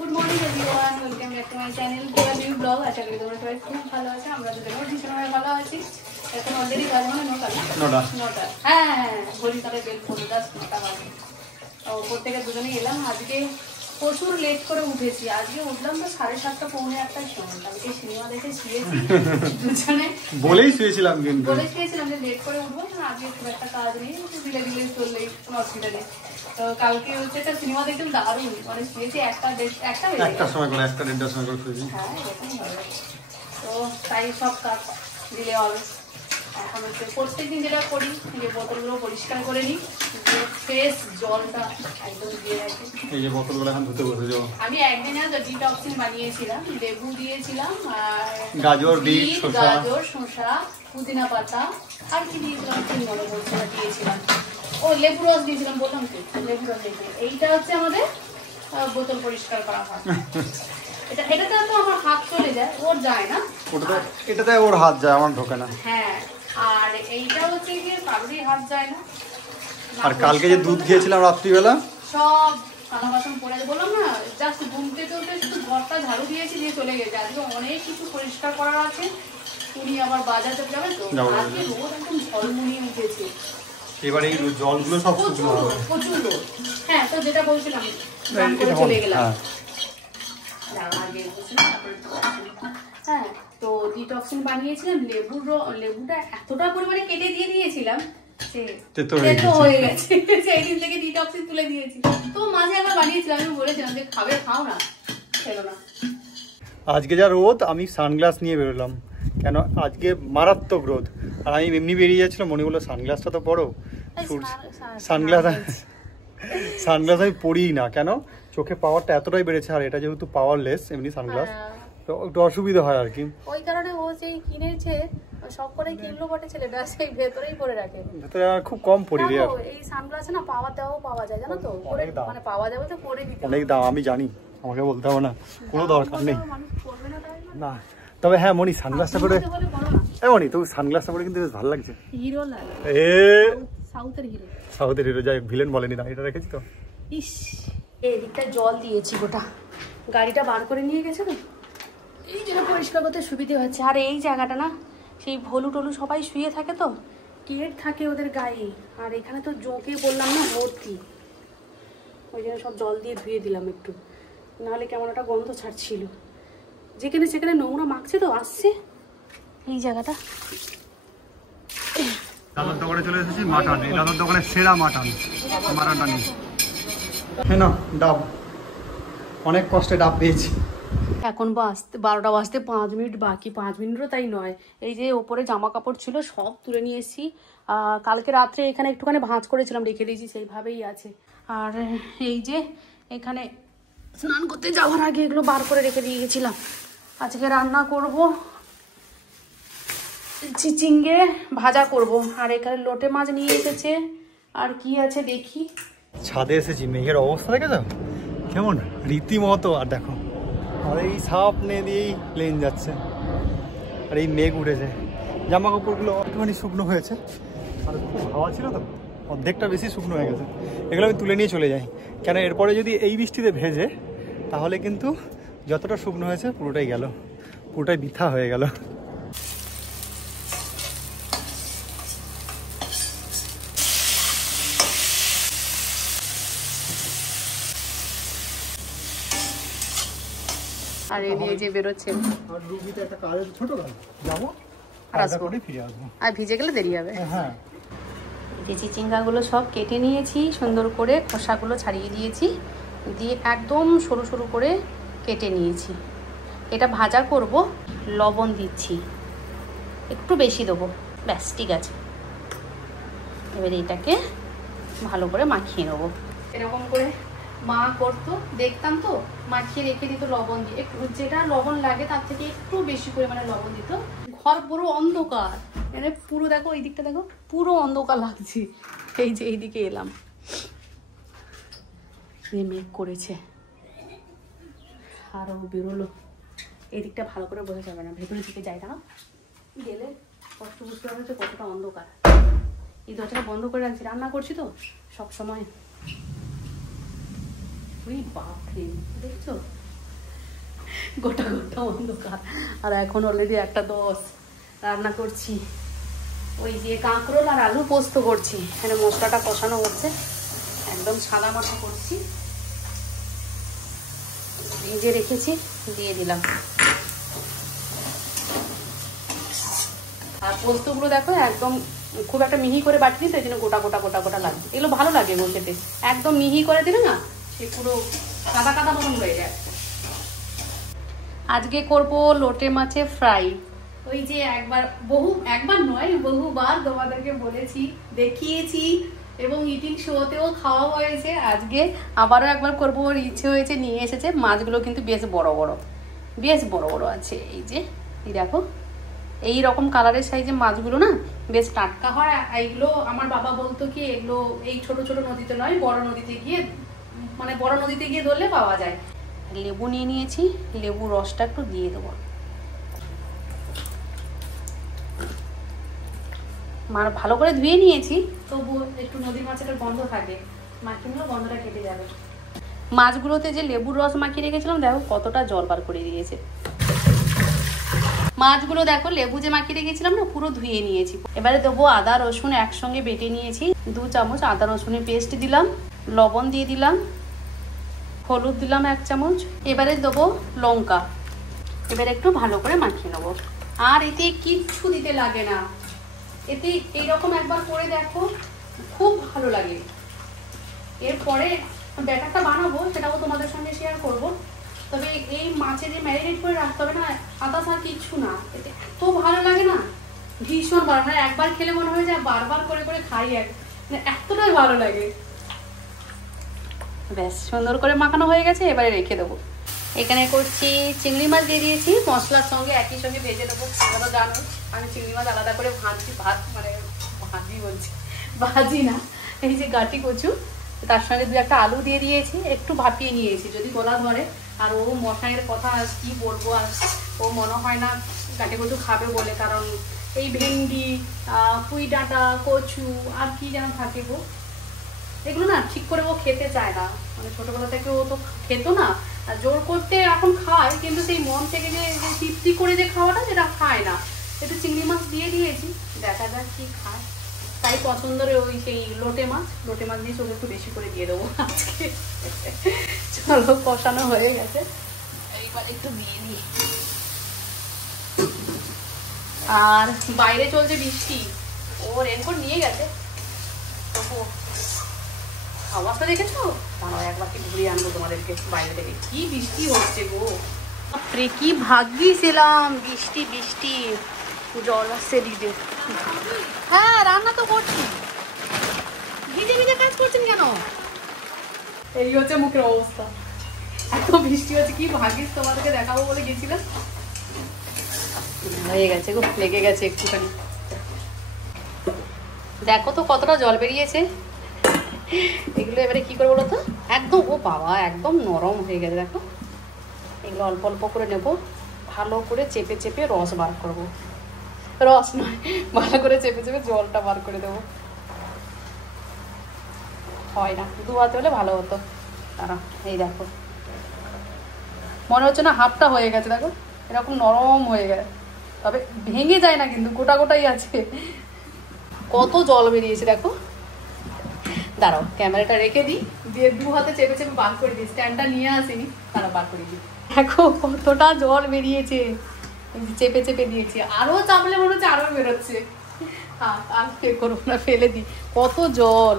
Good morning everyone, welcome back to my channel Keya new blog. আশা করি তোমরা সবাই খুব ভালো আছো। আমরা দুজনেও ভীষণভাবে ভালো আছি। এখন অলরেডি বাজে মানে নটা। হ্যাঁ, ঘড়ি তাহলে বেল পড়ে 9টা বাজে। ওপর থেকে দুজনে এলাম। আজকে প্রচুর লেট করে উঠেছি। আজকে উঠলাম তো 7:30 পৌনে 8টার সময়। কালকে সিনেমা দেখে শুয়েছি দুজনে, বলেই শুয়েছিলাম যে লেট করে উঠবো না। আজকে খুব একটা কাজ নেই, ধীরে ধীরে চললেই কোনো অসুবিধা নেই। তো কালকে হচ্ছে একটা সিনেমা দেখলাম, দারুণ। মানে শুয়েছি একটা সময় করে, 1-1:30টার সময় করে শুয়েছি। হ্যাঁ, এরকমই হবে। তো তাই সব কাজ দিলে হবে। এখন হচ্ছে প্রত্যেকদিন যেটা করি, যে বোতলগুলো পরিষ্কার করে নিই, ফ্রেশ জলটা একদম দিয়ে রাখি। এই যে বোতলগুলো এখন ধুতে বসে যাবো। আমি একদিন ডিটক্সিং বানিয়েছিলাম, লেবু দিয়েছিলাম, আর গাজর, বিট, শসা, পুদিনা পাতা, আর কি দিয়েছিলাম দিয়েছিলাম। ও লেবু রস দিয়েছিলাম, বললাম কি লেবু রস দিয়েছিলাম। এইটা হচ্ছে আমাদের বোতল পরিষ্কার করা হয়। এটাতে তো আমার হাত চলে যায়, ওর যায় না। এটাতে ওর হাত যায়, আমার ঢোকে না। হ্যাঁ, আর এইটা হচ্ছে কি কারোরই হাত যায় না। আর কালকে যে দুধ খেয়েছিলাম রাত্রিবেলা, সব থালা বাসন পড়ে বললাম না, জাস্ট ঘুমতে চলতে শুধু ঘরটা ঝাড়ু দিয়েছি, দিয়ে চলে গেছে। আজকে অনেক কিছু পরিষ্কার করার আছে। উনি আবার বাজারে যাবে তো, আজকে রোদ একদম ঝলমুনিয়ে উঠেছে। এবার এই জলগুলো সব শুকনো হবে, প্রচুর রোদ। হ্যাঁ, তো যেটা বলছিলাম চলে গেলাম। হ্যাঁ, তো ডিটক্সিন বানিয়েছিলাম। লেবুটা এতটা পরিমাণে কেটে দিয়ে দিয়েছিলাম, হয়ে গেছে। সেই দিন থেকে ডিটক্সিন তুলে দিয়েছি। তো মাঝে আবার বানিয়েছিলাম, আমি বলেছিলাম যে খাবে, খাও না, খেলো না। আজকে যা রোদ, আমি সানগ্লাস নিয়ে বেরোলাম। কেন আজকে মারাত্মক রোদ। আর আমি এমনি বেরিয়ে যাচ্ছিলাম, মনে হলো সানগ্লাসটা তো পরো। সানগ্লাস আমি পরিই না, কেন চোখে পাওয়ারটা এতটাই বেড়েছে। আর এটা যেহেতু পাওয়ারলেস এমনি সানগ্লাস, তো একটু অসুবিধা হয় আর কি। ওই কারণে ও যেই কিনেছে, সব করে কিনলো বটে ছেলে, ব্যাস এই ভেতরেই পরে রাখে। ভেতরে খুব কম পরি রে। এই সানগ্লাসে না পাওয়া যায়, জানো তো, মানে পাওয়া যাবে তো পরে দিতে। অনেক দাম, আমি জানি, আমাকে বলতে হবে না, কোনো দরকার নেই। না, তবে হ্যাঁ মনি, সানগ্লাসটা পরে, মনি তো সানগ্লাসটা পরে কিন্তু বেশ ভালো লাগছে। হিরো লাগে, সাউথের হিরো। যাই ভিলেন বলেনি, না এটা রেখেছি তো। ইস, এদিকটা জল দিয়েছি গোটা, গাড়িটা বার করে নিয়ে গেছে তো, এই জন্য পরিষ্কার করতে সুবিধে হচ্ছে। আর এই জায়গাটা না, সেই ভলু টলু সবাই শুয়ে থাকে তো, টেট থাকে ওদের গায়ে। আর এখানে তো জোঁকে বললাম না ভর্তি, ওই জন্য সব জল দিয়ে ধুয়ে দিলাম একটু, নাহলে কেমন একটা গন্ধ ছাড়ছিল। যেখানে সেখানে নোংরা মাখছে তো, আসছে এই জায়গাটা। দাদার দোকানে চলে এসেছি, মাটন। এই দাদার দোকানের সেরা মাটনটা নিয়ে। হ্যাঁ না, ডাব অনেক কষ্টে ডাব পেয়েছি। এখন 12টা বাজতে 5 মিনিট বাকি, 5 মিনিটও তাই নয়। এই যে ওপরে জামা কাপড় ছিল সব তুলে নিয়ে এসেছি। কালকে রাত্রে এখানে একটুখানি ভাঁজ করেছিলাম, রেখে দিয়েছি, সেইভাবেই আছে। আর এই যে এখানে স্নান করতে যাওয়ার আগে এগুলো বার করে রেখে দিয়ে গেছিলাম। আজকে রান্না করব, চিচিঙ্গে ভাজা করব। আর এখানে লোটে মাছ নিয়ে এসেছে। আর কি আছে দেখি। ছাদে এসেছি, মেঘের অবস্থা দেখেছো কেমন রীতিমতো। আর দেখো, আর এই সামনে দিয়েই প্লেন যাচ্ছে, আর এই মেঘ উঠেছে। জামা কাপড়গুলো একটুখানি শুকনো হয়েছে, আর খুব হাওয়া ছিল তো, অর্ধেকটা বেশি শুকনো হয়ে গেছে। এগুলো আমি তুলে নিয়ে চলে যাই, কেন এরপরে যদি এই বৃষ্টিতে ভেজে, তাহলে কিন্তু যতটা শুকনো হয়েছে পুরোটাই গেল, পুরোটাই বৃথা হয়ে গেল। আর এই দিয়ে যে বেরোচ্ছে, আর রুবিতে একটা কাজ আছে, ছোট কাজ, যাবো আর আসবো, ফিরে আসবো। আর ভিজে গেলে দেরি হবে। হ্যাঁ, যে চিচিঙ্গাগুলো সব কেটে নিয়েছি সুন্দর করে, খোসাগুলো ছাড়িয়ে দিয়েছি, দিয়ে একদম সরু সরু করে কেটে নিয়েছি। এটা ভাজা করব, লবণ দিচ্ছি, একটু বেশি দেবো, ব্যাস ঠিক আছে। এবারে এটাকে ভালো করে মাখিয়ে নেবো। এরকম করে মা করতো, দেখতাম তো, মাখিয়ে রেখে দিত লবণ দিয়ে, একটু যেটা লবণ লাগে তার থেকে একটু বেশি পরিমাণে লবণ দিত। ঘর পুরো অন্ধকার, মানে পুরো দেখো এই দিকটা দেখো, পুরো অন্ধকার লাগছে। এই যে এইদিকে এলাম, মেঘ করেছে, আরও বেরোলো। এই দিকটা ভালো করে বোঝা যাবে না, ভেতরের দিকে যায় না, গেলে কষ্ট বুঝতে হবে যে কতটা অন্ধকার। এই দরজাটা বন্ধ করে রাখছি, রান্না করছি তো সব সময়। ওই বাপরে, দেখছো গোটা গোটা অন্ধকার। আর এখন অলরেডি 1:10 রান্না করছি ওই যে কাঁকরোল আর আলু পোস্ত করছি। এখানে মশলাটা কষানো হচ্ছে, একদম সাদা মাথা করছি। ভেজে রেখেছি, দিয়ে দিলাম। আর পোস্তগুলো দেখো একদম খুব একটা মিহি করে বাটিনি, তো এই জন্য গোটা গোটা গোটা গোটা লাগবে। এগুলো ভালো লাগে গো খেতে, একদম মিহি করে দিলে না সে পুরো কাদা কাদা মতন হয়ে যায়। আজকে করব লোটে মাছের ফ্রাই। ওই যে একবার নয় বহুবার তোমাদেরকে বলেছি, দেখিয়েছি এবং ইটিং শোতেও খাওয়া হয়েছে। আজকে আবারও একবার করব, ওর ইচ্ছে হয়েছে, নিয়ে এসেছে। মাছগুলো কিন্তু বেশ বড় বড় আছে। এই যে এই দেখো, এই রকম কালারের সাইজের মাছগুলো না বেশ টাটকা হয়। এইগুলো আমার বাবা বলতো কি, এগুলো এই ছোট ছোট নদীতে নয়, বড় নদীতে গিয়ে ধরলে পাওয়া যায়। লেবু নিয়ে নিয়েছি, লেবু রসটা একটু দিয়ে দেবো। ভালো করে ধুয়ে নিয়েছি, তবু একটু নদীর মাছের গন্ধ থাকে, মাখিয়ে গন্ধটা কেটে যাবে। মাছগুলোতে যে লেবুর রস মাখিয়ে রেখেছিলাম, দেখো কতটা জল বার করে দিয়েছে। মাছগুলো দেখো লেবু যে মাখিয়ে রেখেছিলাম না, পুরো ধুয়ে নিয়েছি। এবারে দেবো আদা রসুন একসঙ্গে বেটে নিয়েছি, 2 চামচ আদা রসুনের পেস্ট দিলাম, লবণ দিয়ে দিলাম, হলুদ দিলাম 1 চামচ। এবারে দেবো লঙ্কা। এবারে একটু ভালো করে মাখিয়ে নেবো। আর এতে কিচ্ছু দিতে লাগে না, এতে এইরকম একবার করে দেখো, খুব ভালো লাগে। এরপরে ব্যাটারটা বানাবো, সেটাও তোমাদের সঙ্গে শেয়ার করব। তবে এই মাছে যে ম্যারিনেট করে রাখতে হবে না, আদার্স আর কিচ্ছু না, এতে এত ভালো লাগে না, ভীষণ ভালো। মানে একবার খেলে মনে হয় যে বারবার করে করে খাই, এতটাই ভালো লাগে। ব্যাস সুন্দর করে মাখানো হয়ে গেছে, এবারে রেখে দেবো। এখানে করছি চিংড়ি মাছ দিয়ে দিয়েছি, মশলার সঙ্গে একই সঙ্গে ভেজে দেবো। তোমরা জানো আমি চিংড়ি মাছ আলাদা করে ভাজি না। এই যে গাটি কচু, তার সঙ্গে 2-1 আলু দিয়ে দিয়েছি, একটু ভাপিয়ে নিয়েছি যদি গলা ধরে। আর ও মশাইয়ের কথা কি বলবো, আর ও মনে হয় না গাটি কচু খাবে বলে, কারণ এই ভেন্ডি, পুঁই ডাঁটা, কচু আর কি যেন থাকে গো, এগুলো না ঠিক করে ও খেতে চায় না। মানে ছোটবেলা থেকে ও তো খেত না, আর জোর করতে এখন খায়, কিন্তু সেই মন থেকে যে তৃপ্তি করে যে খাওয়াটা, সেটা খায় না। একটু চিংড়ি মাছ দিয়ে দিয়েছি, দেখা যাক কি খায়। তাই পছন্দের ওই সেই লোটে মাছ দিয়ে চলে একটু বেশি করে দিয়ে দেবো আজকে। চলো কষানো হয়ে গেছে, এইবার একটু দিয়ে দিই। আর বাইরে চলছে বৃষ্টি, ও রেনকোট নিয়ে গেছে, তবু আওয়াজটা দেখেছো? দাঁড়াও একবার কি ঘুরিয়ে আনবো তোমাদেরকে বাইরে থেকে, কি বৃষ্টি হচ্ছে গো। বাপরে কি ভাগ্যিছিলাম, বৃষ্টি জল আসছে দিতে। হ্যাঁ রান্না তো করছি, ভিজে কাজ করছেন কেন? এই হচ্ছে মুখের অবস্থা, এত বৃষ্টি হচ্ছে। কি ভাগ্যিস তোমাদেরকে দেখাবো বলে গেছিলাম, হয়ে গেছে গো, লেগে গেছে একটুখানি। দেখো তো কতটা জল বেরিয়েছে। এগুলো এবারে কি করবো বলো তো, একদম ও বাবা একদম নরম হয়ে গেছে। দেখো এগুলো অল্প অল্প করে নেব, ভালো করে চেপে চেপে রস বার করবো। রস নয়, ভালো করে চেপে চেপে জলটা বার করে দেবো। হয় না, 2 হাতে হলে ভালো হতো। তারা এই দেখো, মনে হচ্ছে না হাফটা হয়ে গেছে, দেখো এরকম নরম হয়ে গেছে, তবে ভেঙে যায় না, কিন্তু গোটা গোটাই আছে। কত জল বেরিয়েছে দেখো। দাঁড়াও ক্যামেরাটা রেখে দিই, দিয়ে 2 হাতে চেপে চেপে বার করে দিই। স্ট্যান্ডটা নিয়ে আসিনি, তারা বার করে দিই। দেখো কতটা জল বেরিয়েছে, চেপে চেপে দিয়েছি। আরো চাপলে মনে হচ্ছে আরো বেরোচ্ছে। আর করবো না, ফেলে দিই। কত জল,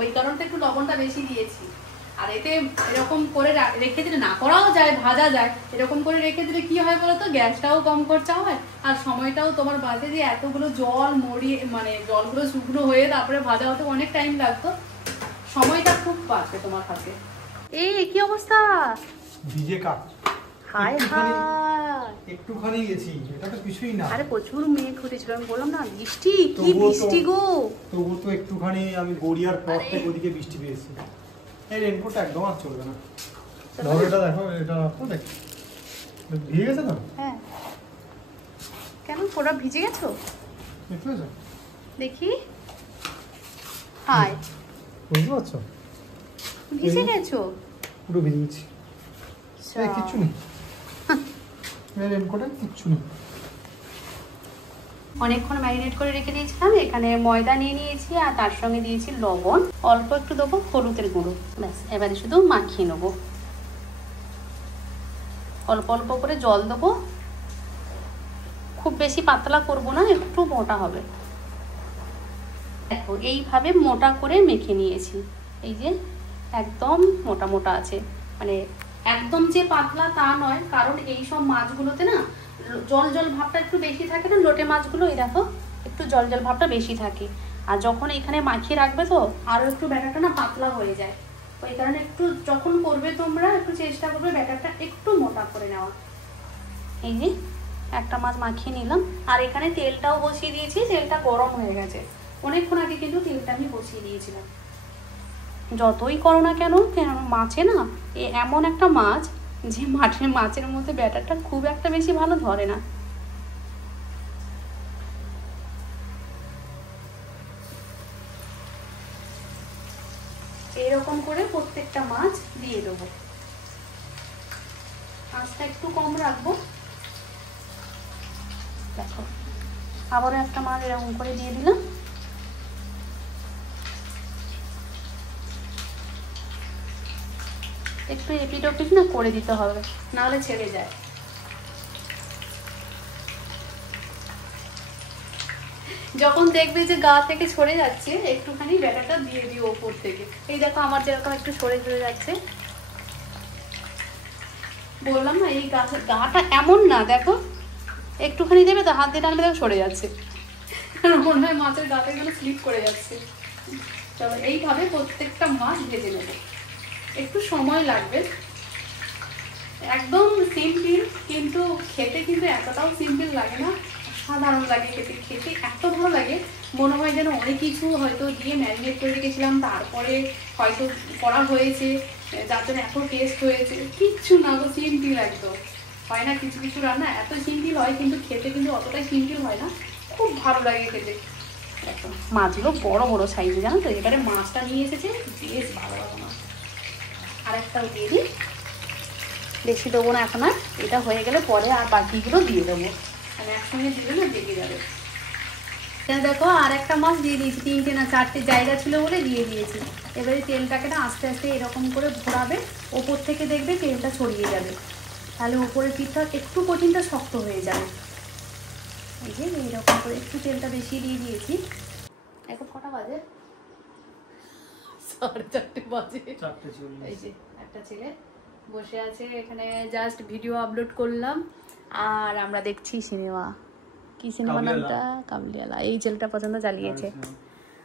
ওই কারণটা একটু লবণটা বেশি দিয়েছি। আর এতে এরকম করে রেখে দিলে, না করাও যায়, ভাজা যায়। এরকম করে রেখে দিলে কি হয় বলতো, গ্যাসটাও কম খরচা হয়, আর সময়টাও তোমার বাজে। যে এতগুলো জল মরিয়ে, মানে জলগুলো শুকনো হয়ে তারপরে ভাজা হতে অনেক টাইম লাগতো, সময়টা খুব বাঁচবে তোমার হাতে। এই কি অবস্থা, ভিজে কাট। হাই হাই, একটুখানি গেছি, এটা তো কিছুই না। আরে প্রচুর মেঘ হতেছিল, আমি বললাম না বৃষ্টি, কি বৃষ্টি গো। তবু তো একটুখানি আমি গড়িয়ার পর থেকে ওদিকে বৃষ্টি পেয়েছি। এই রেনকোটটা একদম আর চলবে না। ধরো এটা, দেখো এটা রাখো, দেখ ভিজে গেছে না। হ্যাঁ কেন পুরো ভিজে গেছো? দেখি, হাই বুঝতে পারছো, ভিজে গেছো? পুরো ভিজে গেছি, কিছু নেই। রেনকোটে কিচ্ছু নেই। অনেকক্ষণ ম্যারিনেট করে রেখে দিয়েছিলাম। এখানে ময়দা নিয়ে নিয়েছি আর তার সঙ্গে দিয়েছি লবণ, অল্প একটু দেবো হলুদের গুঁড়ো, ব্যাস। এবারে শুধু মাখিয়ে নেবো, অল্প অল্প করে জল দেবো, খুব বেশি পাতলা করবো না, একটু মোটা হবে। দেখো এইভাবে মোটা করে মেখে নিয়েছি, এই যে একদম মোটা মোটা আছে, মানে একদম যে পাতলা তা নয়, কারণ এই সব মাছগুলোতে না জল জল ভাবটা একটু বেশি থাকে না, লোটে মাছগুলো এই দেখো একটু জল জল ভাবটা বেশি থাকে। আর যখন এখানে মাখিয়ে রাখবে তো আরও একটু ব্যাটারটা না পাতলা হয়ে যায়, ওই কারণে একটু যখন করবে তোমরা একটু চেষ্টা করবে ব্যাটারটা একটু মোটা করে নেওয়া। এই যে একটা মাছ মাখিয়ে নিলাম, আর এখানে তেলটাও বসিয়ে দিয়েছি, তেলটা গরম হয়ে গেছে অনেকক্ষণ আগে, কিন্তু তেলটা আমি বসিয়ে দিয়েছিলাম। যতই করো না কেন মাছে না এমন একটা মাছ যে মাছের মধ্যে ব্যাটারটা খুব একটা বেশি ভালো ধরে না। এরকম করে প্রত্যেকটা মাছ দিয়ে দেবো, আঁচটা একটু কম রাখবো। দেখো আবারও একটা মাছ এরকম করে দিয়ে দিলাম। একটু এপিট ওপিট না করে দিতে হবে, নাহলে ছেড়ে যায়। যখন দেখবে যে গা থেকে সরে যাচ্ছে একটুখানি ব্যাটারটা দিয়ে দিও ওপর থেকে। এই দেখো আমার যেরকম একটু সরে সরে যাচ্ছে, বললাম না এই গাটা এমন না, দেখো একটুখানি দেবে তো হাত দিয়ে টানলে দেখো সরে যাচ্ছে, মনে হয় মাছের গাতে যেন স্লিপ করে যাচ্ছে। চলো এইভাবে প্রত্যেকটা মাছ ভেজে নেবো, একটু সময় লাগবে। একদম সিম্পল, কিন্তু খেতে কিন্তু এতটাও সিম্পল লাগে না, সাধারণ লাগে খেতে। খেতে এত ভালো লাগে, মনে হয় যেন অনেক কিছু হয়তো দিয়ে ম্যারিনেট করে রেখেছিলাম, তারপরে হয়তো করা হয়েছে, যার জন্য এত টেস্ট হয়েছে। কিচ্ছু না গো, সিম্পল একদম। হয় না কিছু কিছু রান্না এত সিম্পল হয়, কিন্তু খেতে কিন্তু অতটাই সিম্পল হয় না, খুব ভালো লাগে খেতে। একদম মাছগুলো বড় বড় সাইজে, জানো তো। এবারে মাছটা নিয়ে এসেছে, বেশ ভালো ভালো মাছ। আরেকটাও দিয়ে দিই, বেশি দেবো না এখন আর, এটা হয়ে গেলে পরে আর বাকিগুলো দিয়ে দেবো, মানে একসঙ্গে দিলে না বেঁকে যাবে। দেখো আর একটা মাছ দিয়ে দিয়েছি, 3টে না 4টে জায়গা ছিল বলে দিয়ে দিয়েছি। এবারে তেলটাকে না আস্তে আস্তে এরকম করে ঘোরাবে, ওপর থেকে দেখবে তেলটা ছড়িয়ে যাবে, তাহলে উপরের পিঠটা একটু কঠিনটা শক্ত হয়ে যাবে। এই যে এইরকম করে একটু তেলটা বেশি দিয়ে দিয়েছি। এখন কটা বাজে? 4:30 বাজে। এই যে একটা ছেলে বসে আছে এখানে, জাস্ট ভিডিও আপলোড করলাম আর আমরা দেখছি সিনেমা। কি সিনেমা নামটা? কাবুলিওয়ালা। এই ছেলেটা পছন্দ চালিয়েছে,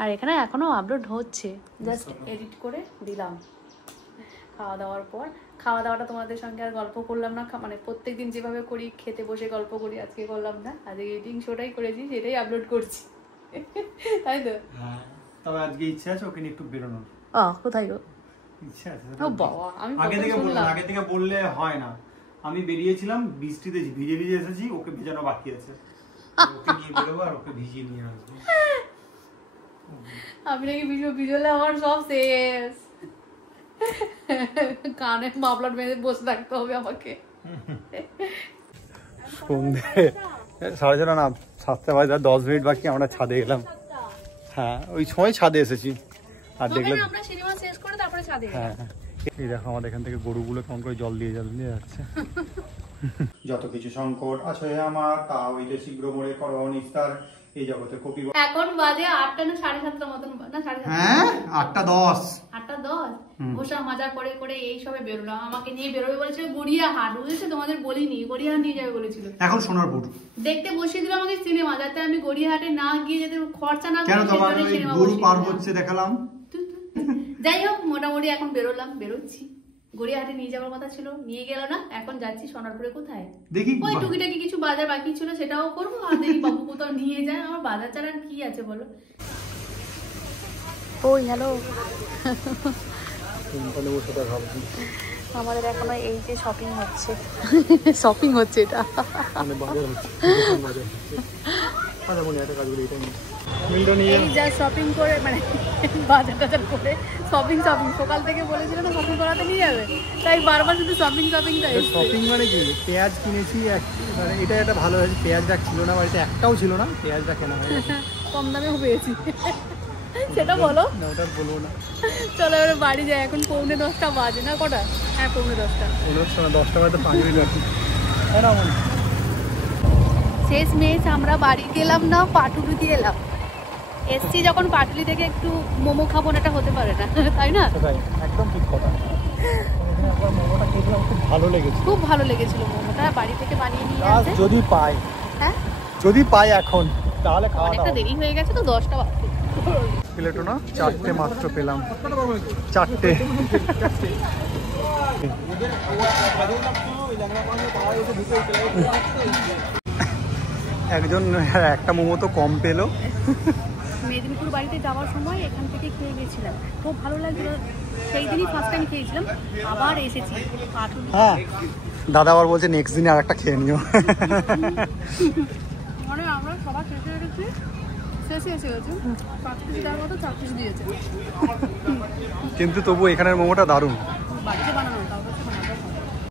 আর এখানে এখনো আপলোড হচ্ছে, জাস্ট এডিট করে দিলাম। খাওয়া দাওয়ার পর, খাওয়া দাওয়াটা তোমাদের সঙ্গে আর গল্প করলাম না, মানে প্রত্যেকদিন যেভাবে করি খেতে বসে গল্প করি, আজকে করলাম না। আজকে এডিটিং শোটাই করেছি, সেটাই আপলোড করছি, তাই তো? তবে আজকে ইচ্ছা আছে ওকে নিয়ে একটু বেরোনোর। কোথায় গো? ইচ্ছা আছে। ও বাবা, আমি আগে থেকে বললে হয় না। আমি বেরিয়েছিলাম, বৃষ্টিতে ভিজে ভিজে এসেছি, ওকে ভেজানো বাকি আছে, ওকে নিয়ে বেরোবো আর ওকে ভিজিয়ে নিয়ে আসবো। আমি নাকি ভিজলে আমার সব শেষ, কানে মাফলার বেঁধে বসে থাকতে হবে আমাকে। সন্ধ্যে 6:30 না 7টা বাজে, 10 মিনিট বাকি আমরা ছাদে গেলাম। হ্যাঁ ওই সময় ছাদে এসেছি আর দেখলাম আমরা সিনেমা শেষ করে তারপরে ছাদে গেলাম। হ্যাঁ এই দেখো আমাদের এখান থেকে গরুগুলো কেমন করে জল দিয়ে যাচ্ছে। যত কিছু সংকট আছে আমার, তা হইলে শীঘ্র মোরে করো নিস্তার, এই জগতে কপি। এখন বাজে 8টা না 7:30 মতন, না 7:30। হ্যাঁ 8:10। 8:10 বসা মজা করে করে এই সবে বেরোলাম। আমাকে নিয়ে বেরোবে বলেছিল গড়িয়াহাট, বুঝেছো? তোমাদের বলিনি, গড়িয়াহাট নিয়ে যাবে বলেছিল। এখন সোনারপুর দেখতে বসিয়ে দিল আমাকে সিনেমা, যাতে আমি গড়িয়াহাটে না গিয়ে যাতে খরচা না করে সিনেমা গরু পার হচ্ছে দেখালাম। যাই হোক মোটামুটি এখন বেরোচ্ছি। গড়িয়াহাটে নিয়ে যাওয়ার কথা ছিল, নিয়ে গেল না। এখন যাচ্ছি সোনারপুরে। কোথায় দেখি ওই টুকিটাকি কিছু বাজার বাকি ছিল, সেটাও করবো। আর দেখি বাবু কোথাও নিয়ে যায়, আমার বাজার ছাড়া কি আছে বলো। ওই হ্যালো, আমাদের এখনো এই যে শপিং হচ্ছে, এটা এই যা শপিং করে, মানে বাজার টাজার করে শপিং সকাল থেকে বলেছিল না শপিং করাতে নিয়ে যাবে, তাই বারবার শুধু শপিংটা এসছে। শপিং মানে কি, পেঁয়াজ কিনেছি, মানে এটা একটা ভালো হয়েছে, পেঁয়াজ রাখ ছিল না বাড়িতে, একটাও ছিল না, পেঁয়াজ রাখ কেনা হয় কম দামেও পেয়েছি সেটা বলো না, ওটা বলবো না। চলো এবারে বাড়ি যাই, এখন 9:45 বাজে না, কটা? হ্যাঁ 9:45। 10টা বাজে 5 মিনিট বাকি। শেষ মেশ আমরা বাড়ি গেলাম না, পাটুলি দিয়ে এলাম। এসছি যখন পাটুলি থেকে একটু মোমো খাবো না, এটা হতে পারে না, তাই না? সেটাই, একদম ঠিক কথা। মোমোটা খেয়েছিলাম, খুব ভালো লেগেছে, খুব ভালো লেগেছিল মোমোটা, বাড়ি থেকে বানিয়ে নিয়ে আসে। যদি পাই, হ্যাঁ যদি পাই এখন তাহলে খাওয়া অনেকটা দেরি হয়ে গেছে তো, 10টা বাজে। প্লেটও না, 4টে মাত্র পেলাম, 4টে। একজন একটা মোমো তো কম পেলো। মেদিনীপুর বাড়িতে যাওয়ার সময় এখান থেকে খেয়ে গেছিলাম, খুব ভালো লাগছিল, সেই দিনই ফার্স্ট টাইম খেয়েছিলাম, আবার এসেছি পাটুলি। হ্যাঁ, দাদা আবার বলছে নেক্সট দিনে আর একটা খেয়ে নিও। মানে আমরা সবার শেষে রেখেছি, শেষে এসে গেছে, 5 পিস দেওয়ার মতো 4 পিস দিয়েছে। কিন্তু তবু এখানের মোমোটা দারুণ।